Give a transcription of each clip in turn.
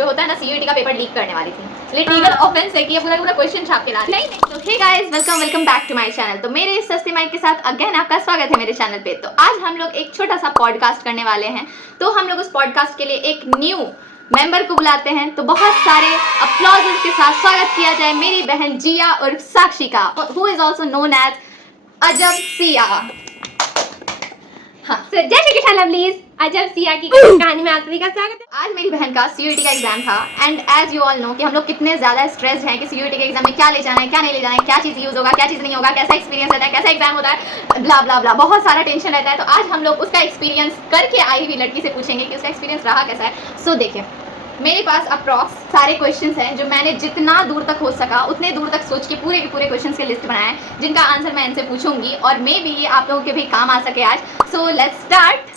जो होता है ना सीयूईटी का पेपर लीक करने वाली थी। लीगल ऑफेंस है कि ये पूरा पूरा क्वेश्चन छाप के ला नहीं। तो hey guys, welcome back to my channel. तो मेरे इस सस्ती माइक के साथ अगेन आपका स्वागत है मेरे चैनल पे। तो आज हम लोग एक छोटा सा पॉडकास्ट करने वाले हैं। तो हम लोग उस पॉडकास्ट के लिए एक न्यू मेंबर को बुलाते हैं। तो बहुत सारे अप्लॉजेस के साथ स्वागत किया जाए मेरी बहन जिया उर्फ साक्षी का, who is also known as Ajab Siya. हाँ, जय श्री कृष्ण लवलीज। अजब सिया की कहानी में आप सभी का स्वागत है। आज मेरी बहन का सीयूईटी का एग्जाम था and as you all know कि हम लोग कितने ज्यादा स्ट्रेस्ड हैं कि सीयूईटी के एग्जाम में क्या ले जाना है, क्या नहीं ले जाना है, क्या चीज़ यूज होगा, क्या चीज़ नहीं होगा, कैसा एक्सपीरियंस रहता है, कैसा एग्जाम होता है, ब्ला ब्ला ब्ला, बहुत सारा टेंशन रहता है। तो आज हम लोग उसका एक्सपीरियंस करके आई हुई लड़की से पूछेंगे कि उसका एक्सपीरियंस रहा कैसा है। सो देखिए, मेरे पास अप्रॉक्स सारे क्वेश्चंस हैं जो मैंने जितना दूर तक हो सका उतने दूर तक सोच के पूरे के पूरे क्वेश्चंस के लिस्ट बनाए हैं जिनका आंसर मैं इनसे पूछूंगी और मे बी ये आप लोगों के भी काम आ सके आज। So let's start.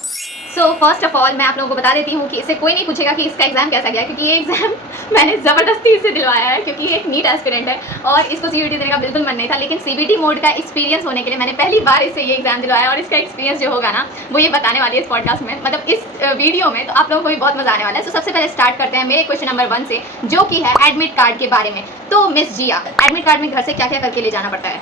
So first of all मैं आप लोगों को बता देती हूँ कि इससे कोई नहीं पूछेगा कि इसका एग्जाम कैसा गया, क्योंकि ये एग्जाम मैंने ज़बरदस्ती इससे दिलवाया है क्योंकि ये एक नीट एस्पिरेंट है और इसको सीयूईटी देने का बिल्कुल मन नहीं था। लेकिन सीबीटी मोड का एक्सपीरियंस होने के लिए मैंने पहली बार इससे ये एग्जाम दिलवाया और इसका एक्सपीरियंस जो होगा ना वो ये बताने वाली है इस पॉडकास्ट में, मतलब इस वीडियो में। तो आप लोगों को भी बहुत मजा आने वाला है। तो सबसे पहले स्टार्ट करते हैं मेरे क्वेश्चन नंबर 1 से, जो कि है एडमिट कार्ड के बारे में। तो मिस जिया, एडमिट कार्ड में घर से क्या क्या करके ले जाना पड़ता है?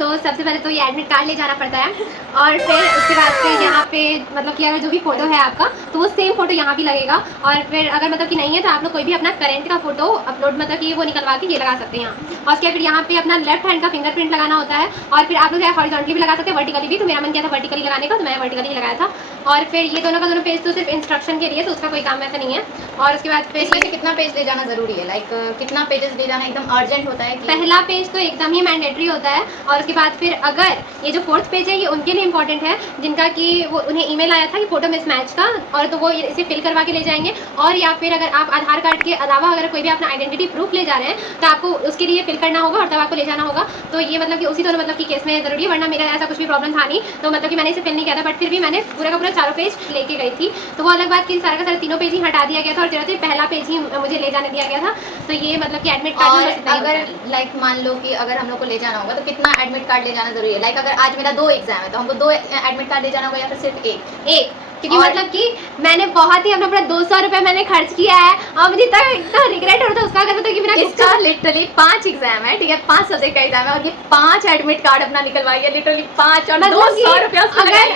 सबसे पहले तो ये एडमिट कार्ड ले जाना पड़ता है और फिर उसके बाद फिर यहाँ पे मतलब कि अगर जो भी फोटो है आपका तो वो सेम फोटो यहाँ भी लगेगा। और फिर अगर मतलब कि नहीं है तो आप लोग कोई भी अपना करंट का फोटो अपलोड मतलब कि वो निकलवा के ये लगा सकते हैं यहाँ। और उसके फिर यहाँ पे अपना लेफ्ट हैंड का फिंगरप्रिंट लगाना होता है और फिर आप लोग हॉरिजॉन्टली भी लगा सकते हैं, वर्टिकली भी। तो मेरा मन किया था वर्टिकली लगाने का, तो मैंने वर्टिकली लगाया था। और फिर ये दोनों का दोनों पेज तो सिर्फ इंस्ट्रक्शन के लिए, तो उसका कोई काम ऐसा नहीं है। और उसके बाद फिर इसमें से कितना पेज ले जाना जरूरी है, लाइक कितना पेजेस ले जाना एकदम अर्जेंट होता है? पहला पेज तो एकदम ही मैंडेटरी होता है और उसके बाद फिर अगर ये जो 4th पेज है ये उनके लिए इंपॉर्टेंट है जिनका कि वो उन्हें ईमेल आया था कि फोटो मिसमैच का, और तो वो इसे फिल करवा के ले जाएंगे। और या फिर अगर आप आधार कार्ड के अलावा अगर कोई भी अपना आइडेंटिटी प्रूफ ले जा रहे हैं तो आपको उसके लिए फिल करना होगा और तब आपको ले जाना होगा। तो ये मतलब कि उसी दोनों मतलब कि केस में जरूरी है, वरना मेरा ऐसा कुछ भी प्रॉब्लम था नहीं। तो मतलब कि मैंने इसे फिल नहीं किया था, बट फिर भी मैंने पूरा का पूरा 4 पेज लेके गई थी। तो वो अलग बात कि सारा का सारा 3 पेज ही हटा दिया गया था और सिर्फ पहला पेज ही मुझे ले जाने दिया गया था। तो ये मतलब कि एडमिट कार्ड अगर लाइक मान लो कि अगर हम लोग को ले जाना होगा तो कितना एडमिट कार्ड ले जाना जरूरी है? लाइक अगर आज मेरा 2 एग्जाम है तो हमको 2 एडमिट कार्ड ले जाना होगा या फिर सिर्फ एक? क्योंकि मतलब कि मैंने बहुत ही अपना पूरा 200 रुपये मैंने खर्च किया है और मुझे इतना रिग्रेट हो रहा था उसका। अगर तो कि मेरा इसका लिटरली 5 एग्जाम है, ठीक है, 5 सब्जेक्ट का एग्जाम है और ये 5 एडमिट कार्ड अपना निकलवाइए, लिटरली 5 और 200 रुपया।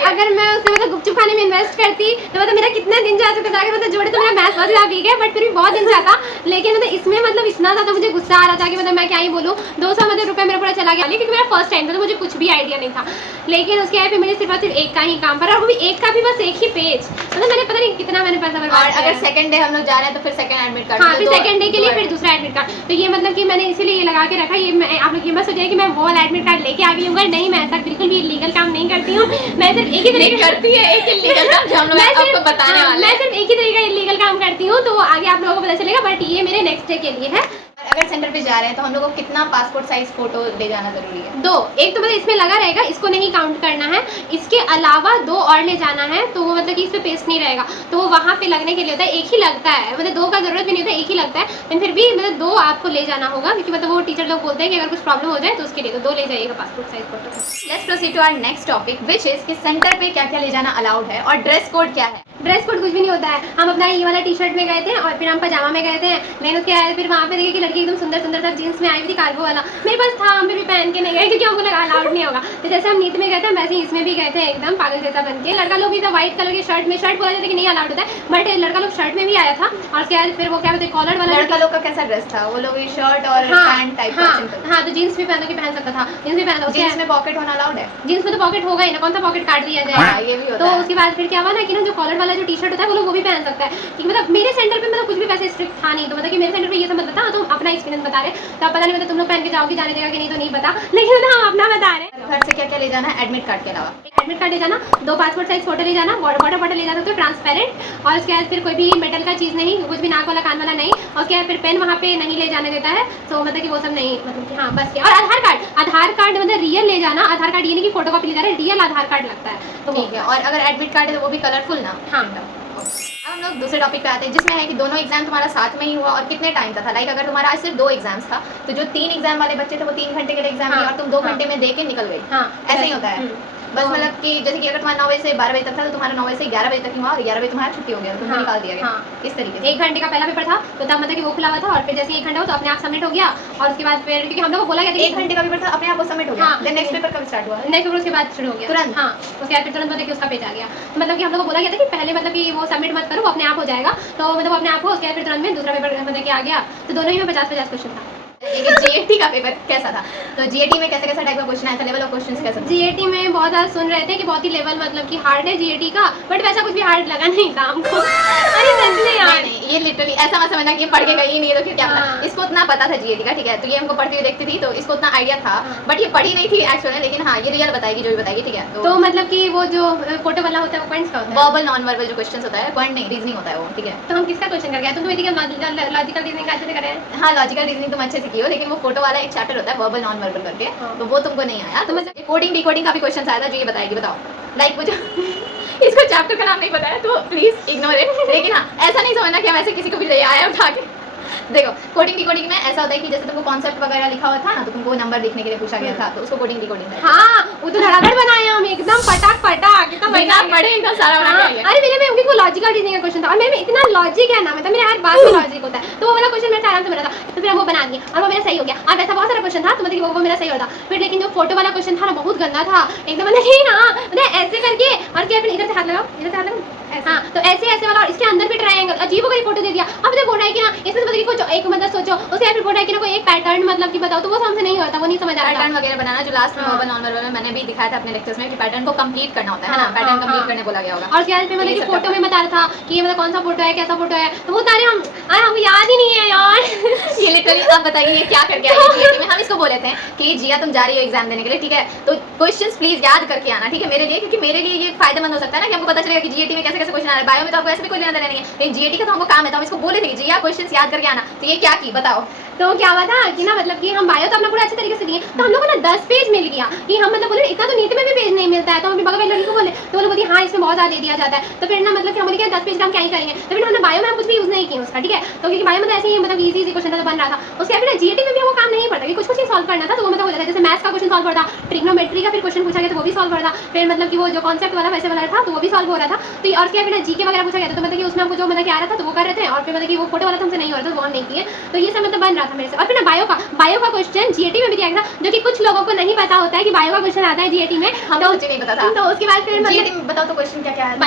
अगर मैं उसमें मतलब गुपचुप खाने में इन्वेस्ट करती तो मतलब मेरा कितना दिन जा सकता था। मतलब जोड़े तो मेरा मैथ बहुत ज़्यादा वीक है बट फिर भी बहुत दिन जाता। लेकिन मतलब इसमें मतलब इतना ज़्यादा मुझे गुस्सा आ रहा था कि मतलब मैं क्या ही बोलूँ, 200 मतलब रुपये मेरा पूरा चला गया। क्योंकि मेरा फर्स्ट टाइम था तो मुझे कुछ भी आइडिया नहीं था। लेकिन उसके बाद फिर मैंने सिर्फ एक का ही काम पर, और वो भी एक का भी बस एक ही पेज, मतलब मैंने पता नहीं कितना मैंने पैसा बर्बाद किया। अगर सेकंड डे हम लोग जा रहे हैं तो फिर सेकंड एडमिट कार्ड, हाँ, फिर सेकंड डे के लिए फिर दूसरा एडमिट कार्ड। तो ये मतलब कि मैंने इसीलिए ये लगा के रखा। ये आप लोग ये मत सोचिए कि मैं वो वाला एडमिट कार्ड लेके आ गई हूँ, नहीं, मैं ऐसा बिल्कुल भी लीगल काम नहीं करती हूँ। मैं सिर्फ एक ही तरीके करती है, एक इलीगल काम जो हम लोग आपको बताने वाले हैं। मैं सिर्फ एक ही तरीके का इलीगल काम करती हूँ, तो आगे आप लोगों को पता चलेगा। बट ये मेरे नेक्स्ट डे के लिए है। अगर सेंटर पे जा रहे हैं तो हम लोग को कितना पासपोर्ट साइज फोटो ले जाना जरूरी है? 2। एक तो मतलब इसमें लगा रहेगा, इसको नहीं काउंट करना है। इसके अलावा 2 और ले जाना है तो वो मतलब कि इस पे पेस्ट नहीं रहेगा, तो वो वहाँ पे लगने के लिए होता है। एक ही लगता है, मतलब 2 का जरूरत भी नहीं होता, एक ही लगता है। लेकिन फिर भी मतलब 2 आपको ले जाना होगा क्योंकि मतलब वो टीचर लोग बोलते हैं कि अगर कुछ प्रॉब्लम हो जाए तो उसके लिए तो 2 ले जाइएगा passport size photo. Let's proceed to our next topic which is कि सेंटर पे क्या क्या ले जाना अलाउड है और ड्रेस कोड क्या है? ड्रेस कोड कुछ भी नहीं होता है। हम अपना ये वाला टी-शर्ट में गए थे और फिर हम पजामा में गए थे। लेकिन उसके बाद फिर वहाँ पे देखे कि लड़की एकदम सुंदर सुंदर सा जीन्स में आई हुई थी, कार्गो वाला। मेरे पास था, हम भी पहन के नहीं गए क्योंकि हमको लगा अलाउड नहीं होगा। तो जैसे हम नीट में गए थे वैसे ही इसमें भी गए थे एकदम पागल जैसा बन के। लड़का लोग भी था व्हाइट कलर के शर्ट में, शर्ट बोला जाता है कि नहीं अलाउड होता है, बट लड़का लोग शर्ट में भी आया था। और उसके बाद फिर वो क्या बोलते कॉलर वाला। लड़का लोग का कैसा ड्रेस था? वो लोग शर्ट और पैंट टाइप का सिंपल। हाँ, तो जीन्स भी पहन सकता था, जीन्स भी पहन। जीन्स में पॉकेट होना अलाउड है? जीन्स में तो पॉकेट होगा ही ना, कौन सा पॉकेट काट दिया जाएगा? ये भी होता तो है। उसके बाद फिर क्या हुआ ना कि ना जो कॉलर वाला जो टी-शर्ट होता है वो लोग वो भी पहन सकता है। कि मतलब मेरे सेंटर पे मतलब कुछ भी वैसे स्ट्रिक्ट था नहीं। तो मतलब कि मेरे सेंटर पे ये सब मत बता, तो अपना एक्सपीरियंस बता रहे। तो आप पता नहीं मतलब तुम लोग पहन के जाओगे, जाने देगा कि नहीं तो नहीं पता, लेकिन हम अपना बता रहे हैं। घर से क्या क्या ले जाना है एडमिट कार्ड के अलावा? एडमिट कार्ड ले जाना, 2 पासपोर्ट साइज फोटो ले जाना, वाटर बॉटल ले जाना तो ट्रांसपेरेंट। और उसके बाद फिर कोई भी मेटल का चीज़ नहीं, कुछ भी नाक वाला कान वाला नहीं। और उसके बाद फिर पेन वहाँ पे नहीं ले जाने देता है। तो मतलब कि वो सब नहीं, मतलब कि हाँ बस। और आधार कार्ड मतलब रियल ले जाना। आधार कार्ड ये नहीं कि फोटो कॉपी ले जा रहे हैं, रियल आधार कार्ड लगता है। तो ठीक है। और अगर एडमिट कार्ड है तो वो भी कलरफुल ना? हाँ। अब हम लोग दूसरे टॉपिक पे आते हैं जिसमें है कि दोनों एग्जाम तुम्हारा साथ में ही हुआ और कितने टाइम का था? लाइक अगर तुम्हारा आज सिर्फ 2 एग्जाम्स था तो जो 3 एग्जाम वाले बच्चे थे वो 3 घंटे के लिए एग्जाम दिया और तुम 2 घंटे में दे के निकल गई। हाँ, ऐसा ही होता है। बस मतलब कि जैसे कि अगर तुम्हारा 9 बजे से 12 बजे तक था तो तुम्हारा 9 बजे से 11 बजे तक ही हुआ और 11 बजे तुम्हारा छुट्टी हो गया, तुमको निकाल दिया गया। इस तरीके से 1 घंटे का पहला पेपर था तो तब मतलब कि वो खुला हुआ था और फिर जैसे 1 घंटा हो तो अपने आप सबमिट हो गया और उसके बाद फिर क्योंकि हम लोग को बोला गया था 1 घंटे का पेपर था, अपने आप वो सबमिट हो गया। हाँ, देन नेक्स्ट पेपर कब स्टार्ट हुआ? नेक्स्ट पेपर उसके बाद शुरू हो गया तुरंत? हाँ, उसके बाद फिर तुरंत मतलब कि उसका पेज आ गया। तो मतलब कि हम लोग को बोला गया था कि पहले मतलब कि वो सबमिट मत करो, वो अपने आप हो जाएगा। तो मतलब वो अपने आप हो, उसके बाद फिर तुरंत में दूसरा पेपर मतलब कि आ गया। तो दोनों ही में 50-50 क्वेश्चन था। जीएटी का पेपर कैसा था? तो जीएटी में कैसे कैसा टाइप का क्वेश्चन आया था, लेवल ऑफ क्वेश्चंस कैसा था? जीएटी में बहुत ज़्यादा सुन रहे थे कि बहुत ही लेवल मतलब कि हार्ड है जीएटी का, बट वैसा कुछ भी हार्ड लगा नहीं था हमको। अरे सच में यार, नहीं, ये लिटरली ऐसा मत समझना कि पढ़ के गई नहीं है तो फिर क्या पता। हाँ। इसको उतना पता था जीएटी का, ठीक है, तो ये हमको पढ़ती हुई देखती थी तो इसको उतना आइडिया था, बट ये पढ़ी नहीं थी एक्चुअली, लेकिन हाँ ये रियल बताएगी जो भी बताएगी, ठीक है। तो मतलब कि वो जो फोटो वाला होता है वो पॉइंट्स का होता है। वर्बल नॉन वर्बल जो क्वेश्चंस होता है, पॉइंट नहीं, रीजनिंग होता है वो, ठीक है। तो हम किसका क्वेश्चन कर गए? तुम तो लॉजिकल रीजनिंग का अच्छे से कर रहे हैं। हाँ, लॉजिकल रीजनिंग तुम अच्छे से की हो, लेकिन वो फोटो वाला एक चैप्टर होता है वर्बल नॉन वर्बल करके, हाँ। तो वो तुमको नहीं आया। तो मतलब कोडिंग डिकोडिंग का भी क्वेश्चन आया था जो ये बताएगी, बताओ। लाइक मुझे इसको चैप्टर का नाम नहीं पता है तो प्लीज इग्नोर इट, लेकिन हाँ ऐसा नहीं समझना कि हम ऐसे किसी को भी ले आए उठा के। देखो कोडिंग डिकोडिंग में ऐसा होता है कि जैसे तुमको कॉन्सेप्ट वगैरह लिखा हुआ था ना, तो तुमको नंबर लिखने के लिए पूछा गया था, तो उसको कोडिंग डिकोडिंग है। हाँ, वो तो धड़ाधड़ बनाए हम एकदम फटाक फटाक, इतना बिना पढ़े एकदम सारा बना हाँ, के आ गया। अरे मेरे में क्योंकि वो लॉजिकल रीजनिंग का क्वेश्चन था और मेरे में इतना लॉजिक है ना, मतलब मेरे हर बात में लॉजिक होता है, तो वो वाला क्वेश्चन मेरे से आराम से बना था। तो फिर हम वो बना दिए और वो मेरा सही हो गया। और वैसा बहुत सारा क्वेश्चन था तो मतलब कि वो मेरा सही होता फिर, लेकिन जो फोटो वाला क्वेश्चन था ना बहुत गंदा था एकदम, मतलब कि हाँ मतलब ऐसे करके और क्या, फिर इधर से हाथ लगाओ, इधर से हाथ लगाओ, हाँ तो ऐसे ऐसे वाला, और इसके अंदर भी ट्रायंगल अजीब वगैरह फोटो दे दिया। अब जब बोल रहा है कि ना इसमें मतलब कि कुछ एक मतलब सोचो, उसके बाद फिर बोल रहा है कि ना कोई एक पैटर्न मतलब कि बताओ, तो वो हमसे नहीं होता, वो नहीं समझ आ रहा। पैटर्न वगैरह बनाना जो लास्ट में हाँ। वर्बल नॉन वर्बल में मैंने भी दिखाया था अपने लेक्चर्स में कि पैटर्न को कंप्लीट करना होता है ना, हाँ, पैटर्न हाँ, कंप्लीट हाँ। करने बोला गया होगा। और उसके बाद फिर मतलब ये कि सब फोटो करता में बता रहा था कि ये मतलब कौन सा फोटो है, कैसा फोटो है, तो वो तारे हम हमको याद ही नहीं है यार। ये लिटरली आप बताइए ये क्या करके आई जीएटी में? हम इसको बोले थे कि जिया तुम जा रही हो एग्जाम देने के लिए, ठीक है, तो क्वेश्चंस प्लीज याद करके आना, ठीक है, मेरे लिए, क्योंकि मेरे लिए ये फायदेमंद हो सकता है ना कि हमको पता चलेगा कि जीएटी में कैसे कैसे क्वेश्चन आ रहे हैं। बायो में तो आपको ऐसे भी कोई लेना देना नहीं है, लेकिन जीएटी का तो हमको काम है, तो हम इसको बोले थे कि जिया क्वेश्चंस याद करके आना। तो ये क्या की बताओ? तो क्या हुआ था कि ना मतलब कि हम बायो तो अपना पूरा अच्छे तरीके से दिए, तो हम लोग को ना 10 पेज मिल गया कि हम मतलब बोले इतना तो नीट में भी पेज नहीं मिलता है, तो हम अपने बगल वाली लड़की को बोले तो वो लोग बोली हाँ इसमें बहुत ज़्यादा दे दिया जाता है। तो फिर ना मतलब कि हम बोले कि 10 पेज का हम क्या ही करेंगे, तो फिर हमने बायो में हम कुछ भी यूज़ नहीं किया उसका, ठीक है, तो क्योंकि बायो में तो ऐसे ही मतलब ईजी क्वेश्चन था तो बन रहा था। उसके बाद जीएटी में भी वो काम नहीं पड़ता कि कुछ कुछ ही सॉल्व करना था, तो वो मतलब हो जाता है। जैसे मैथ्स का क्वेश्चन सॉल्व हो रहा था, ट्रिग्नोमेट्री का फिर क्वेश्चन पूछा गया तो वो भी सॉल्व हो रहा था, फिर मतलब कि वो जो कॉन्सेप्ट वाला वैसे वाला था तो वो भी सॉल्व हो रहा था। तो और क्या फिर जीके वगैरह पूछा गया था, तो मतलब कि उसमें हमको जो मतलब कि आ रहा था तो वो कर रहे थे, और फिर मतलब कि वो फोटो वाला हमसे नहीं हो रहा था, वो नहीं किए। तो ये सब मतलब बन रहा था मेरे से। और फिर ना बायो का क्वेश्चन जीएटी में भी दिया गया था, जो कि कुछ लोगों को नहीं पता होता है कि बायो का क्वेश्चन आता है जीएटी में, हमको मुझे नहीं पता था। तो उसके बाद फिर जीएटी मतलब में बताओ तो क्वेश्चन क्या क्या है?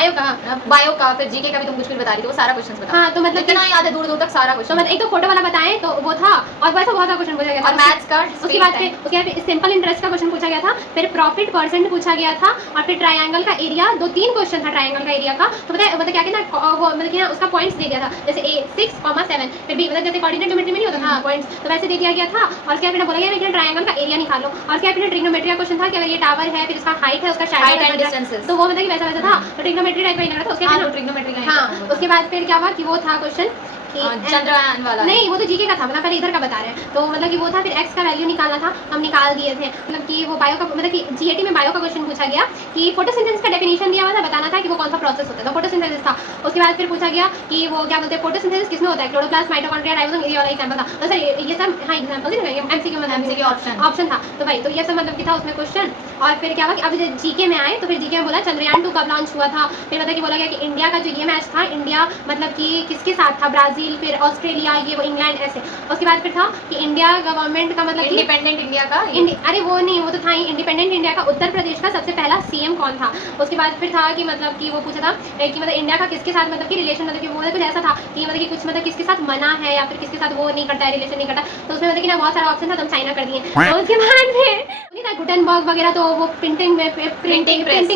बायो का फिर जीके का भी तुम कुछ भी बता रही थी, वो सारा क्वेश्चन बताओ। हाँ, तो मतलब कितना याद है दूर दूर तक सारा तो क्वेश्चन? मतलब एक तो फोटो वाला बताएं तो वो था, और वैसा बहुत सारा क्वेश्चन पूछा गया था। और मैथ्स का उसके बाद फिर सिंपल इंटरेस्ट का क्वेश्चन पूछा गया था, फिर प्रॉफिट परसेंट पूछा गया था, और फिर ट्रायंगल का एरिया, 2-3 क्वेश्चन था ट्रायंगल का एरिया का। तो मतलब क्या कहना वो मतलब कि ना उसका पॉइंट्स दे दिया था, जैसे A 6,7, फिर B मतलब जैसे कोऑर्डिनेट ज्योमेट्री में नहीं होता था पॉइंट्स, तो वैसे दे दिया गया था। और क्या फिर बोला गया कि ट्रायंगल का एरिया निकालो, और क्या फिर ट्रिग्नोमेट्री का क्वेश्चन था कि अगर ये टावर है फिर इसका हाइट है, उसका Height and शैडो distances। तो वो मतलब कि वैसा वैसा था, तो ट्रिग्नोमेट्री टाइप का ही लग रहा था। उसके हाँ, बाद वो trigonometry का ही हाँ, था। उसके बाद फिर क्या हुआ कि वो था क्वेश्चन चंद्रयान वाला नहीं, वो तो जीके का था, मतलब पहले इधर का बता रहे हैं। तो मतलब कि वो था, फिर एक्स का वैल्यू निकालना था, हम निकाल दिए थे। मतलब कि वो बायो का मतलब कि जीएटी में बायो का क्वेश्चन पूछा गया कि फोटोसिंथेसिस का डेफिनेशन दिया हुआ था, बताना था कि वो कौन सा प्रोसेस होता है, तो फोटोसिंथेसिस था। उसके बाद फिर पूछा गया कि वो क्या बोलते हैं फोटोसिंथेसिस किसमें होता है, क्लोरोप्लास्ट, माइटोकॉन्ड्रिया, राइबोसोम, ये वाला एग्जांपल था। तो सर ये सब हाँ एग्जांपल ही लगाएंगे, एमसीक्यू में MCQ ऑप्शन था। तो भाई तो ये सब मतलब कि था उसमें क्वेश्चन। और फिर क्या हुआ कि अब जीके में आए तो फिर जीके में बोला चंद्रयान 2 कब लॉन्च हुआ था, फिर मतलब कि बोला गया कि इंडिया का जो ये मैच था, इंडिया मतलब कि किसके साथ था, ब्राजील, फिर ऑस्ट्रेलिया, ये वो इंग्लैंड, ऐसे। उसके बाद फिर था कि इंडिया गवर्नमेंट का मतलब इंडिपेंडेंट इंडिया का अरे वो नहीं, वो तो था ही इंडिपेंडेंट इंडिया का उत्तर प्रदेश का सबसे पहला सीएम कौन था। उसके बाद फिर था कि मतलब कि वो पूछा था कि मतलब इंडिया का किसके साथ मतलब कि रिलेशन, मतलब कि वो कुछ ऐसा था कि मतलब कि कुछ मतलब किसके साथ मना है या फिर किसके साथ वो नहीं करता है, रिलेशन नहीं करता। तो उसमें मतलब कि ना बहुत सारा ऑप्शन था, तो हम चाइना कर दिए। तो उसके बाद फिर गुटेनबर्ग वगैरह, तो वो प्रिंटिंग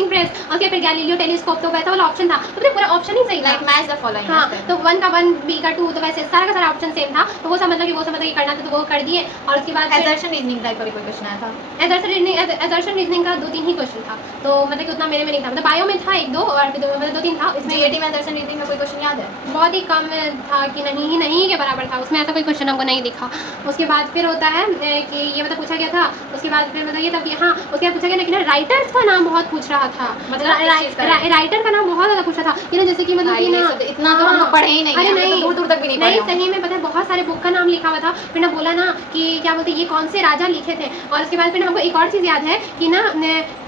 प्रेस, और फिर गैलीलियो टेलीस्कोप, तो वैसा वाला ऑप्शन था। तो पूरा ऑप्शन ही सही था, लाइक मैच द फॉलोइंग। हाँ, तो 1 का 1, B का 2, तो वैसे सारा का सारा ऑप्शन सेम था। तो वो सब मतलब कि वो सब मतलब कि करना था, तो वो कर दिए। और उसके बाद असर्शन रीजनिंग टाइप का भी कोई क्वेश्चन आया था? असर्शन रीजनिंग का 2-3 ही क्वेश्चन था, तो मतलब कि उतना मेरे में नहीं था। मतलब बायो में था 1-2 और मतलब 2-3 था। इसमें जीएटी में असर्शन रीजनिंग का कोई क्वेश्चन याद है? बहुत ही कम था कि नहीं के बराबर था, उसमें ऐसा कोई क्वेश्चन हमको नहीं दिखा। उसके बाद फिर होता है कि ये मतलब पूछा गया था। उसके बाद फिर मतलब ये सब हाँ उसके बाद पूछा गया ना कि ना राइटर्स का नाम बहुत पूछ रहा था, मतलब किस चीज़ का? राइटर का नाम बहुत ज़्यादा पूछा था कि ना जैसे कि मतलब भाई, कि ये ना सब इतना तो हम लोग पढ़े ही नहीं अरे है, हम लोग तो नहीं, दूर-दूर तक भी नहीं पढ़े होंगे। सही में पता है बहुत सारे बुक का नाम लिखा हुआ था। फिर ना बोला ना कि क्या बोलते ये कौन से राजा लिखे थे, और उसके बाद फिर हमको एक और चीज़ याद है कि ना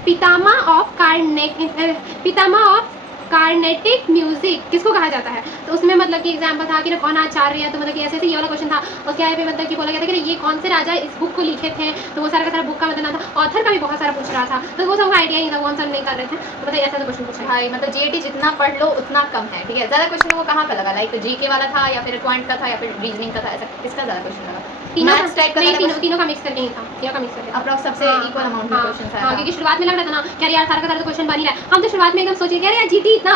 पितामह ऑफ कार्नेटिक म्यूजिक किसको कहा जाता है, तो उसमें मतलब कि एग्जाम्पल था कि ना कौन आचार्य है, तो मतलब कि ऐसे ये वाला क्वेश्चन था। और क्या है मतलब कि बोला गया था कि ये कौन से राजा इस बुक को लिखे थे, तो वो सारा का सारा बुक का मतलब था। ऑथर का भी बहुत सारा पूछ रहा था, तो वो सब आइडिया नहीं था, वो हम सब नहीं कर रहे थे, तो मतलब ऐसा तो क्वेश्चन पूछा। भाई मतलब जीएटी जितना पढ़ लो उतना कम है, ठीक है। ज़्यादा क्वेश्चन वो कहाँ का लगा, लाइक जीके वाला था या फिर क्वांट का था या फिर रीजनिंग का था, ऐसा किसका ज़्यादा क्वेश्चन लगा? मैथ्स टाइप का तीनों का मिक्स करके ही था, तीनों का मिक्स करके अप्रॉक्स सबसे इक्वल अमाउंट में क्वेश्चन हाँ, क्योंकि शुरुआत में लग रहा था ना क्या यार सारा का सारा तो क्वेश्चन बन ही रहा है। हम तो शुरुआत में एकदम सोचे कि यार जीटी इतना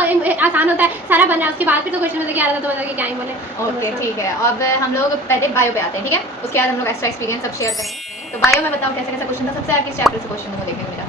आसान होता है, सारा बन रहा है, उसके बाद फिर तो क्वेश्चन में क्या आ रहा था, तो मतलब कि क्या ही बोले। ओके ठीक है। अब हम लोग पहले बायो पे आते हैं, ठीक है। उसके बाद हम लोग एक्स्ट्रा एक्सपीरियंस सब शेयर करेंगे। तो बायो में बताओ कैसा कैसा क्वेश्चन था, सबसे आगे किस चैप्टर से क्वेश्चन देखने को मिला?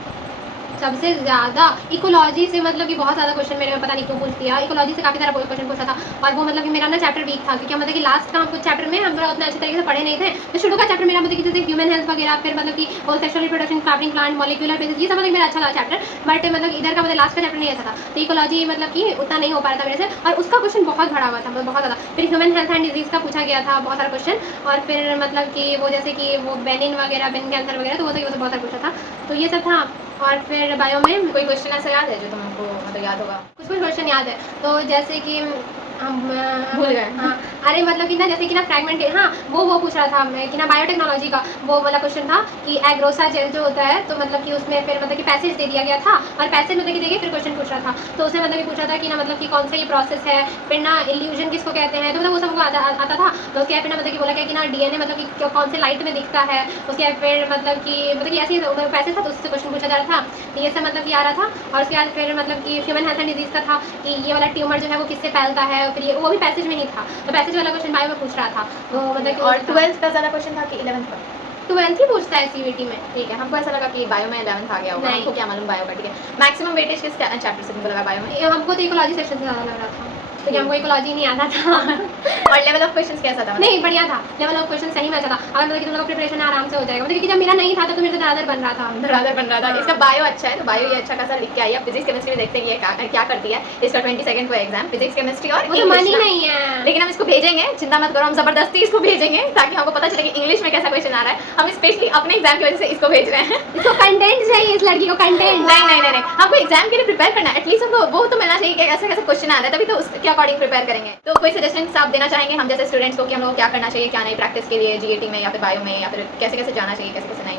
सबसे ज़्यादा इकोलॉजी से मतलब कि बहुत ज़्यादा क्वेश्चन मेरे में पता नहीं क्यों पूछ दिया, इकोलॉजी से काफ़ी सारा क्वेश्चन पूछा था। और वो मतलब कि मेरा ना चैप्टर वीक था, क्योंकि मतलब कि लास्ट का कुछ चैप्टर में हम लोग उतना अच्छे तरीके से पढ़े नहीं थे। तो शुरू का चैप्टर मेरा मतलब कि जैसे ह्यूमन हेल्थ वगैरह, फिर मतलब कि वो sexual reproduction, flowering plant, molecular basis, ये सब मतलब मेरा अच्छा था चैप्टर। बट मतलब इधर का मतलब लास्ट का चैप्टर नहीं अच्छा था, तो इकोलॉजी मतलब कि उतना नहीं हो पा रहा था मेरे से, और उसका क्वेश्चन बहुत बड़ा हुआ था, बहुत ज़्यादा। फिर ह्यूमन हेल्थ एंड डिजीज़ का पूछा गया था बहुत सारा क्वेश्चन, और फिर मतलब कि वो जैसे कि वो बेनिन वगैरह, बेन कैंसर वगैरह, तो वो सब बहुत सारा पूछा था, तो ये सब था। और फिर बायो में कोई क्वेश्चन ऐसा याद है जो तुमको मतलब याद होगा? कुछ क्वेश्चन याद है, तो जैसे कि हम भूल गए। हाँ, अरे मतलब कि ना जैसे कि ना फ्रैगमेंट, हाँ वो पूछ रहा था मैं कि ना बायोटेक्नोलॉजी का वो वाला क्वेश्चन था कि एग्रोसा जेल जो होता है, तो मतलब कि उसमें फिर मतलब कि पैसेज दे दिया गया था, और पैसेज मतलब कि देके फिर क्वेश्चन पूछ रहा था। तो उसने मतलब कि पूछा था कि ना मतलब कि कौन सा ये प्रोसेस है, फिर ना इल्यूजन किसको कहते हैं, तो मतलब वो सबको आता था। तो उसके फिर ना मतलब कि बोला गया कि ना डीएनए मतलब कि कौन से लाइट में दिखता है, उसके फिर मतलब कि ऐसे ही पैसेज था, तो उससे क्वेश्चन पूछा जा रहा था, तो ये सब मतलब कि आ रहा था। और उसके बाद फिर मतलब कि ह्यूमन हेल्थ एंड डिजीज़ का था कि ये वाला ट्यूमर जो है वो किससे फैलता है, फिर ये वो भी पैसेज में ही था, तो पैसेज वाला क्वेश्चन बायो में पूछ रहा था। तो मतलब कि और 12th का ज़्यादा क्वेश्चन था कि 11th का? 12th ही पूछता है सीवीटी में। ठीक है, हमको ऐसा लगा कि बायो में 11th आ गया होगा, नहीं। हमको क्या मालूम बायो का, ठीक है। मैक्सिमम वेटेज किस चैप्टर से तुमको लगा बायो में? हमको तो इकोलॉजी सेक्शन से ज़्यादा लग रहा था, क्योंकि हमको इकोलॉजी नहीं आता था। और लेवल ऑफ क्वेश्चंस कैसा था? नहीं बढ़िया था, लेवल ऑफ क्वेश्चन सही में अच्छा था। अगर मतलब कि तुम लोग प्रिपरेशन आराम से हो जाएगा, मतलब क्योंकि जब मेरा नहीं था तो मेरे तो धराधर बन रहा था। धराधर बन रहा था। हाँ। इसका बायो अच्छा है, तो बायो ये अच्छा खासा लिख के आई है। फिजिक्स केमिस्ट्री में देखते हैं ये क्या करती है। इसका 22 को एग्जाम, फिजिक्स केमिस्ट्री और वो तो इंग्लिश मन ही ना। नहीं है। लेकिन हम इसको भेजेंगे, चिंता मत करो, हम जबरदस्ती इसको भेजेंगे ताकि हमको पता चले कि इंग्लिश में कैसा क्वेश्चन आ रहा है। हम स्पेशली अपने एग्जाम की वजह से इसको भेज रहे हैं। इसको कंटेंट चाहिए, इस लड़की को कंटेंट। नहीं, हमको एग्जाम के लिए प्रिपेयर करना है, एटलीस्ट हमको वो तो मिलना चाहिए कि कैसे कैसे क्वेश्चन आ रहा है, तभी तो उसके अकॉर्डिंग प्रिपेयर करेंगे। तो कोई सजेशंस आप देना चाहेंगे हम जैसे स्टूडेंट्स को कि हम लोग क्या करना चाहिए, क्या नहीं प्रैक्टिस के लिए जीएटी में या फिर बायो में, या फिर कैसे कैसे जाना चाहिए, कैसे कैसे नहीं?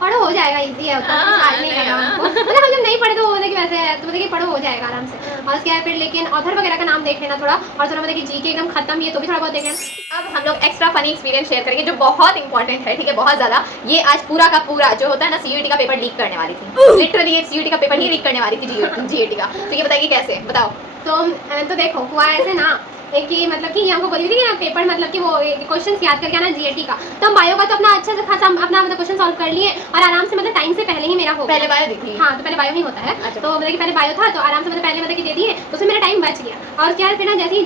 पढ़ो हो जाएगा, इजी है, उतना कुछ हार्ड नहीं करना हमको। मतलब हम जब नहीं पढ़े तो वो मतलब कि वैसे है, तो मतलब कि पढ़ो हो जाएगा आराम से। और उसके बाद फिर लेकिन ऑथर वगैरह का नाम देख लेना थोड़ा, और थोड़ा मतलब कि जीके एकदम खत्म ही है तो भी थोड़ा बहुत देख लेना। अब हम लोग एक्स्ट्रा फनी एक्सपीरियंस शेयर करेंगे जो बहुत इंपॉर्टेंट है, ठीक है, बहुत ज़्यादा। ये आज पूरा का पूरा जो होता है ना, सीयूईटी का पेपर लीक करने वाली थी, लिटरली ये सीयूईटी का पेपर ही लीक करने वाली थी जीएटी का। तो ये बताइए कैसे, बताओ। तो देखो हुआ ऐसे ना एक कि मतलब कि ये हमको बोली थी कि ना पेपर मतलब कि वो क्वेश्चन याद करके आना जीएटी का, तो हम बायो का तो अपना अच्छा से खासा अपना मतलब क्वेश्चन सॉल्व कर लिए, और आराम से मतलब टाइम से पहले ही मेरा हो गया। पहले बायो दी थी? हाँ, तो पहले बायो ही होता है। अच्छा। तो मतलब कि पहले बायो था तो आराम से मतलब पहले मतलब कि दे दिए, तो उसमें मेरा टाइम बच गया। और क्या फिर ना जैसे ही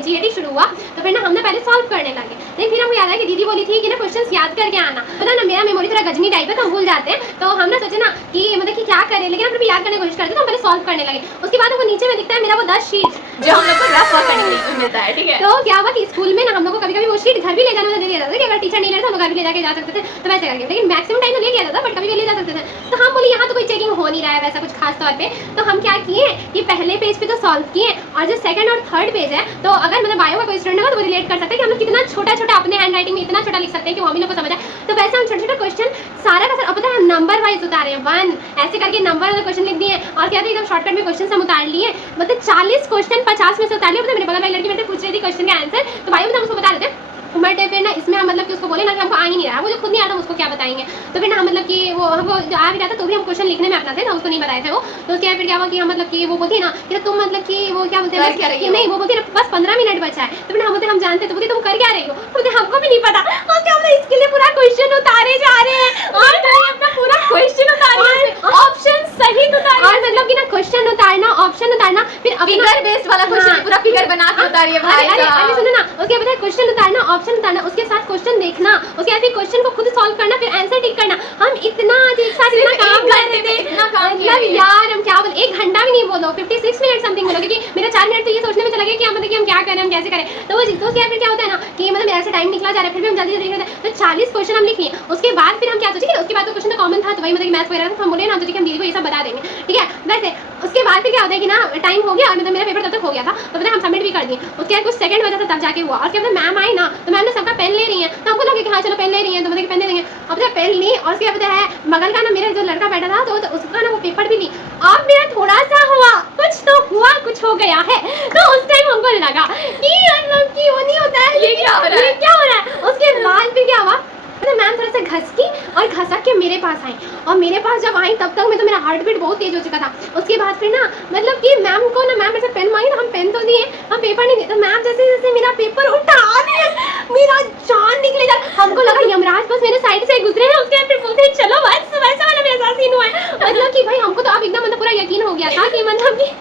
जीएटी शुरू हुआ तो फिर ना हम ना पहले सॉल्व करने लगे, लेकिन फिर हमको याद है कि दीदी बोली थी कि ना क्वेश्चन याद करके आना। पता ना मेरा मेमोरी थोड़ा गजनी टाइप है, तो हम भूल जाते हैं, तो हम ना सोचे ना कि मतलब कि क्या करें, लेकिन हम फिर याद करने की कोशिश करते, तो हम पहले सॉल्व करने लगे। उसके बाद हमको नीचे में दिखता है मेरा वो 10 शीट जो हम लोग को रफ वर्क करने के लिए मिलता है, ठीक है। तो क्या हुआ कि स्कूल में ना हम लोग को कभी-कभी वो शीट घर भी ले जाने दे दिया जाता था कि अगर टीचर नहीं ले रहा तो हम लोग घर भी ले जाके जा सकते थे, तो वैसे करके। लेकिन मैक्सिमम टाइम तो ले लिया जाता था, बट कभी-कभी ले जा सकते थे। तो हम बोले यहाँ तो कोई चेकिंग हो नहीं रहा है वैसा कुछ खास तौर पे, तो हम क्या किए कि पहले पेज पे तो सॉल्व किए, और जो सेकंड और थर्ड पेज है, तो अगर मतलब बायो का कोई स्टूडेंट होगा तो वो रिलेट कर सकते हैं कि हम लोग कितना छोटा-छोटा अपने हैंड राइटिंग में इतना छोटा लिख सकते हैं कि वो हम लोग को समझ आए। तो वैसे हम छोटे-छोटे क्वेश्चन सारा का सारा, पता है, नंबर वाइज उतारे हैं, 1 ऐसे करके नंबर वाले क्वेश्चन लिख दिए, और क्या था एकदम शॉर्टकट में क्वेश्चन हम उतार लिए, मतलब 40 क्वेश्चन 50 में से उतार लिए। मतलब मेरे बगल वाली लड़की मेरे से पूछ रही थी क्वेश्चन का आंसर, तो बायो में हम उसको बता देते, बट फिर ना इसमें हम मतलब कि उसको बोले ना कि हमको आ ही नहीं रहा, वो जो खुद नहीं आता उसको क्या बताएंगे। तो फिर ना हम मतलब कि वो हमको जो आ भी रहा था तो भी हम क्वेश्चन लिखने में अपना थे ना, उसको नहीं बताए थे वो। तो क्या फिर क्या हुआ कि हम मतलब कि वो बोलती ना कि तुम मतलब कि वो क्या बोलते हैं कि नहीं, वो बोलती ना बस 15 मिनट बचा है, तो फिर हम बोलते हम जानते, तो बोलती तुम कर क्या रही हो, बोलते हमको भी नहीं पता। और क्या बोलते इसके लिए पूरा क्वेश्चन उतारे जा रहे हैं, और अपना पूरा क्वेश्चन उतारे, ऑप्शन सही उतारे, और मतलब कि ना क्वेश्चन उतारना, ऑप्शन उतारना, फिर फिगर बेस्ड वाला क्वेश्चन पूरा फिगर बना के उतारिए भाई अरे सुनो ना, उसके बाद क्वेश्चन उतारना, ऑप्शन उतारना, उसके साथ क्वेश्चन देखना, उसके बाद फिर क्वेश्चन को खुद सॉल्व करना, फिर आंसर टिक करना। हम इतना एक साथ इतना काम कर रहे थे, मतलब यार हम क्या बोले, 1 घंटा भी नहीं बोलो, 56 मिनट समथिंग बोलो, क्योंकि मेरा 4 मिनट तो ये सोचने में चला गया कि मतलब कि हम क्या करें, हम कैसे करें। तो वो तो क्या फिर क्या होता है ना कि मतलब मेरा ऐसे टाइम निकला जा रहा है, फिर भी हम जल्दी जल्दी तो 40 क्वेश्चन हम लिख लिए। उसके बाद फिर हम क्या सोचे, उसके बाद तो क्वेश्चन तो कॉमन था, तो वही मतलब मैथ्स वगैरह, तो हम बोले ना तो हम दीदी को ये सब बता देंगे, ठीक है। वैसे उसके बाद फिर क्या होता है कि ना टाइम हो गया और मतलब मेरा पेपर तब तक हो गया था, तो मतलब हम सबमिट भी कर दिए। उसके बाद कुछ सेकंड बचा था तब जाके हुआ, और उसके बाद मैम आई ना, तो मैम ने सबका पेन ले रही है, तो हमको लगा कि हाँ चलो पेन ले रही है, तो मतलब पेन दे देंगे। अब जब पेन ली और उसके बाद है बगल का ना मेरा जो लड़का बैठा था, तो उसका ना वो पेपर भी ली। अब मेरा थोड़ा सा हुआ, कुछ तो हुआ, कुछ हो गया है, तो उस टाइम हमको लगा कि मतलब कि वो नहीं होता है, ये क्या हो रहा है, ये क्या हो रहा है। उसके बाद फिर क्या हुआ, मतलब मैम थोड़ा सा घसकी और घसक के मेरे पास आई, और मेरे पास जब आई तब तक में तो मेरा हार्ट बीट बहुत तेज हो चुका था। उसके बाद फिर ना मतलब कि मैम को ना, मैम मेरे से पेन मांगी, तो हम पेन तो दिए, हम पेपर नहीं दिए, तो मैम जैसे जैसे मेरा पेपर उठा दिया, मेरा जान निकले जा, हमको लगा यमराज बस मेरे साइड से गुजरे हैं। उसके बाद फिर बोलते हैं चलो बस, वैसा वाला मेरा ऐसा सीन हुआ है, मतलब कि भाई हमको तो अब एकदम मतलब पूरा यकीन हो गया था कि मतलब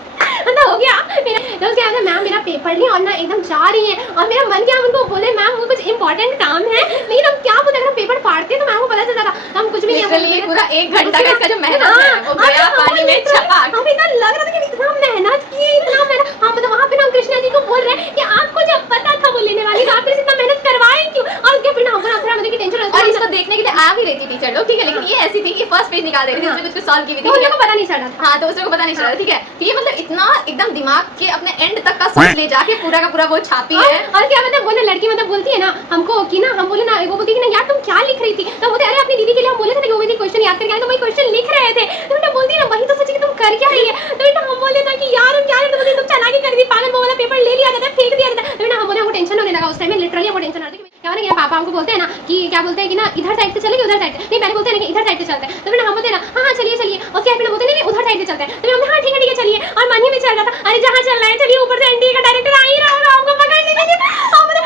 हो गया मेरा। तो उसके बाद मैम मेरा पेपर ली और ना एकदम जा रही है, और मेरा मन क्या, उनको बोले मैम वो कुछ इंपॉर्टेंट काम है, लेकिन हम क्या बोले, अगर पेपर फाड़ते तो मैम को पता चल जाता, हम कुछ भी नहीं बोले। पूरा 1 घंटा का इसका जो मेहनत है वो गया पानी में छपाक। हमें इतना लग रहा था कि इतना मेहनत की, इतना मेहनत, हम मतलब वहाँ पे हम कृष्णा जी को बोल रहे हैं कि आपको जब पता था वो लेने वाली, तो आपने इतना मेहनत करवाए क्यों। और उसके फिर हमको ना थोड़ा मतलब की टेंशन, और इसको देखने के लिए आ भी रही थी टीचर लोग, ठीक है, लेकिन ये ऐसी थी कि फर्स्ट पेज निकाल दे रही थी, उसमें कुछ सॉल्व की हुई थी, उनको पता नहीं चल रहा था। हाँ तो उसको पता नहीं चल रहा, ठीक है। तो ये मतलब इतना एकदम दिमाग के अपने एंड तक का सोच ले जाके पूरा का पूरा वो छापी है। और क्या मतलब वो ना लड़की मतलब बोलती है ना हमको कि ना, हम बोले ना, वो बोलती है कि ना यार तुम क्या लिख रही थी, तो बोलते अरे अपनी दीदी के लिए हम बोले थे ना कि वो भी क्वेश्चन याद करके आए, तो वही क्वेश्चन लिख रहे थे। तो बेटा बोलती ना वही तो सोची कि तुम कर क्या रही है, तो बेटा हम बोले ना कि यार हम क्या रहे, तो बोलती तुम चला के कर दी पागल, वो वाला पेपर ले लिया जाता है, फेंक दिया जाता है। तो बेटा हम बोले हमको टेंशन होने लगा उस टाइम में, लिटरली हमको टेंशन होती है क्या हो रहा है। पापा हमको बोलते हैं ना कि क्या बोलते हैं कि ना इधर साइड से चलेंगे, उधर साइड से नहीं, पहले बोलते हैं ना कि इधर साइड से चलते हैं, तो बेटा हम बोलते हैं ना हाँ हाँ चलिए चलिए, और क्या बोलते हैं उधर साइड से चलते हैं, तो हम हाँ ठीक है चलिए, और मन ही में चल रहा था अरे जहाँ चल रहा है चलिए, ऊपर से एनडीए का डायरेक्टर आ ही रहा होगा हमको पकड़ने के लिए।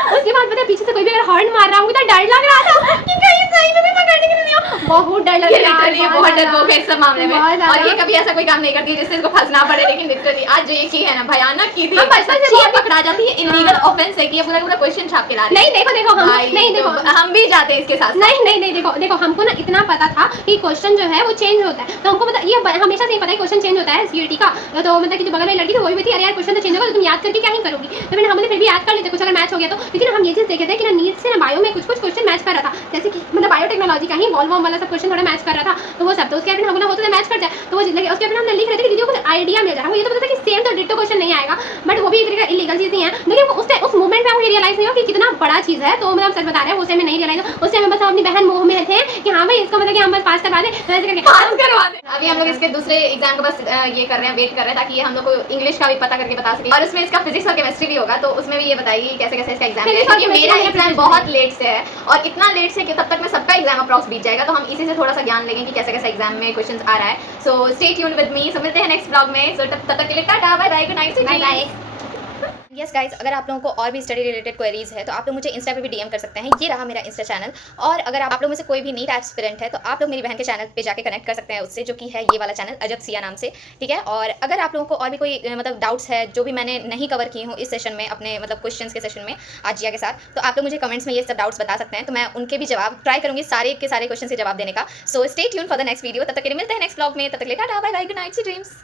उसके बाद पता पीछे से कोई भी अगर हॉर्न मार रहा हूँ तो डर लग रहा था कि कहीं सही में भी पकड़ने के लिए नहीं हो, बहुत डर लग रहा है, ये बहुत डरपोक है इस सब मामले में, और ये कभी ऐसा कोई काम नहीं करती जिससे इसको फंसना पड़े, लेकिन लिटरली आज जो ये की है ना भयानक की थी, सच्ची पकड़ा जाती है, इलीगल ऑफेंस है कि ये पूरा पूरा क्वेश्चन छाप के ला रही है। नहीं देखो हम नहीं देखो हम भी जाते हैं इसके साथ, नहीं देखो हमको ना इतना पता था कि क्वेश्चन जो है वो चेंज होता है, तो हमको पता ये हमेशा से ही पता है क्वेश्चन चेंज होता है सीयूईटी का। तो मतलब कि जो बगल में लड़की थी वो भी थी, अरे यार क्वेश्चन तो चेंज होगा, तो तुम याद करके क्या ही करोगी, तो मैंने हम फिर भी याद कर लेते कुछ अगर मैच हो गया तो। लेकिन हम ये चीज देखे थे कि ना नीट से ना बायो में कुछ क्वेश्चन मैच कर रहा था, जैसे कि मतलब बायोटेक्नोलॉजी का ही वॉल्वॉम वाला सब क्वेश्चन थोड़ा मैच कर रहा था, तो वो सब तो उसके हमको ना होता था मैच कर जाए, तो वो जितने उसके बाद हमने लिख रहे थे कि दीदी को कुछ आइडिया मिल जा रहा है, ये तो पता था कि सेम तो डिट्टो क्वेश्चन नहीं आएगा, बट वो भी एक तरीका इलीगल चीज ही है। लेकिन उस मोमेंट में मुझे रियलाइज नहीं हुआ कि कितना बड़ा चीज है, तो मतलब सच बता रहे हैं उस टाइम में नहीं रियलाइज, उस टाइम में बस अपनी बहन मोह में थे कि हाँ भाई इसका मतलब कि हम बस पास करवा दें, वैसे करके पास करवा दें। अभी हम लोग इसके दूसरे एग्जाम का बस ये कर रहे हैं, वेट कर रहे हैं ताकि ये हम लोग को इंग्लिश का भी पता करके बता सके, और उसमें इसका फिजिक्स और केमिस्ट्री भी होगा, तो उसमें भी ये बताइए कैसे कैसे इसका एग्जाम है, क्योंकि मेरा एग्जाम बहुत लेट से है, और इतना लेट से कि तब तक में सबका एग्जाम अप्रॉक्स बीत जाएगा, तो हम इसी से थोड़ा सा ज्ञान लेंगे कि कैसे कैसे एग्जाम में क्वेश्चंस आ रहा है। So stay tuned with me, so मिलते हैं नेक्स्ट ब्लॉग में, सो तब तक के लिए tata bye bye, good night, bye bye. Yes guys, अगर आप लोगों को और भी स्टडी रिलेटेड क्वेरीज है तो आप लोग मुझे इंस्टा पे भी डीएम कर सकते हैं, ये रहा मेरा इंस्टा चैनल। और अगर आप लोग में से कोई भी नीट एस्पिरेंट है तो आप लोग मेरी बहन के चैनल पे जाके कनेक्ट कर सकते हैं उससे, जो कि है ये वाला चैनल अजब सिया नाम से, ठीक है। और अगर आप लोगों को और भी कोई मतलब डाउट्स है जो भी मैंने नहीं कवर की हूँ इस सेशन में, अपने मतलब क्वेश्चंस के सेशन में आज जिया के साथ, तो आप लोग मुझे कमेंट्स में ये सब डाउट्स बता सकते हैं, तो मैं उनके भी जवाब ट्राई करूँगी, सारे के सारे क्वेश्चन के जवाब देने का। So stay tune for the next video, तब तक के लिए मिलते हैं नेक्स्ट ब्लॉग में, तब तक के लिए tata bye bye, good night, sweet dreams.